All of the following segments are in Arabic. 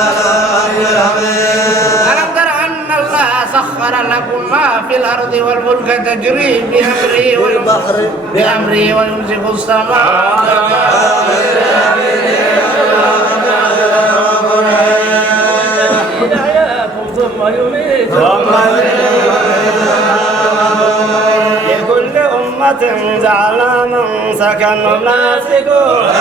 ألم تر أن الله سخر لكم ما في الأرض والفلك تجري بأمره ويمسك السماء ثم يميتكم لكل أمة جعلنا منسكا ناسكوه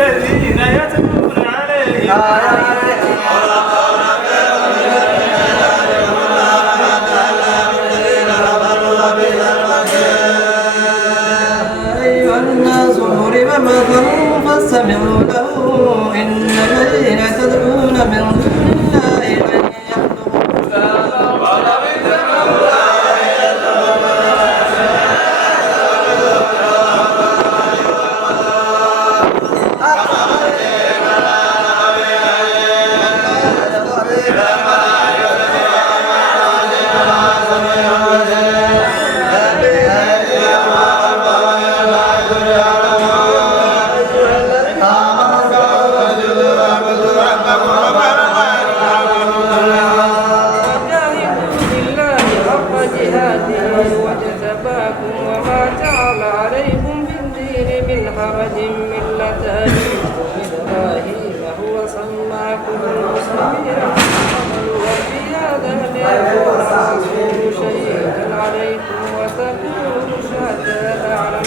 الذين يتلون عليهم أيها الناس ضرب مثل فاستمعوا له إن الذين تدعون من دون الله لن يخلقوا واجتباكم وما جعل عليكم في الدين من حرج ملة أبيكم إبراهيم هو سماكم المسلمين وفي هذا ليكون الرسول شهيدا عليكم وتكونوا شهداء على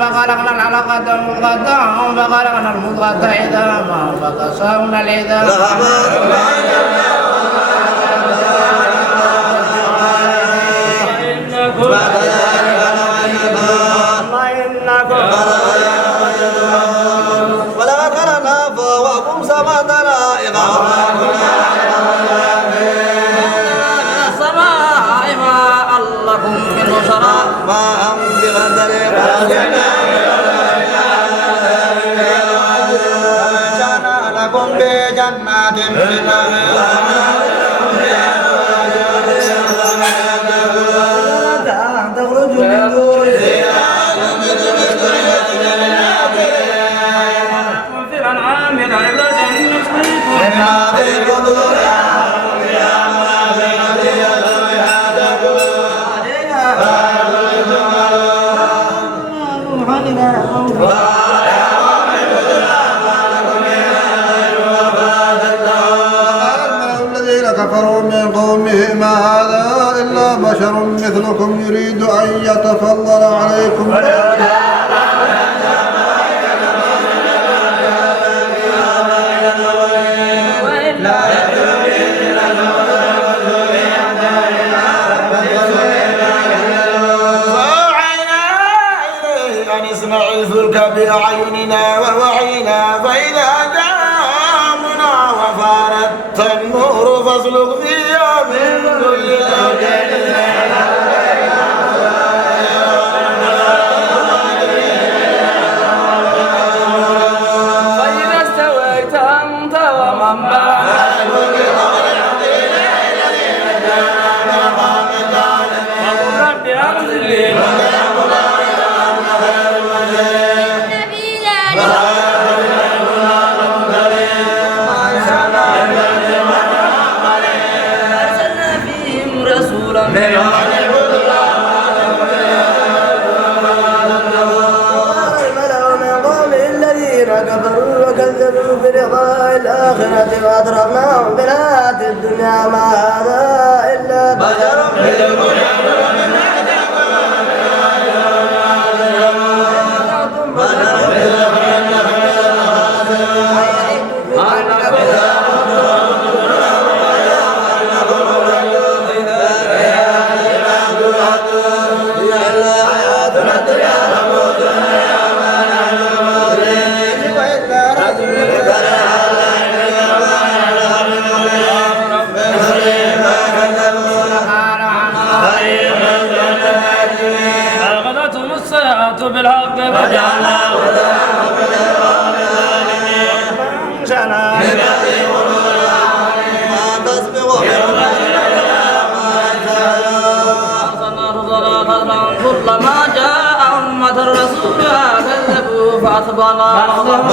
فخلقنا العلقة مضغة فخلقنا المضغة عظاما فكسونا العظام ولقد خلقنا فوقكم سبع طرائق السماء ماء لكم منه شراب ماء بقدر لكم بجنات من تخرج من دون في الأنعام عبرة نسقيكم هذه القدور كفروا من قومه ما هذا إلا بشر مثلكم يريد أن يتفضل عليكم وأوحينا إليه أن اصنع الفلك بأعيننا ووحينا فإذا جاء أمرنا وفارت النور فاسلك فيها من كل زوجين كفروا وكذبوا بلقاء الآخرة وأترفناهم بالحياة الدنيا ما هذا إلا بشر مثلكم أخذتهم الصيحة بالحق فجعلناهم كلما جاء أمة رسولها كذبوا فأخبرناهم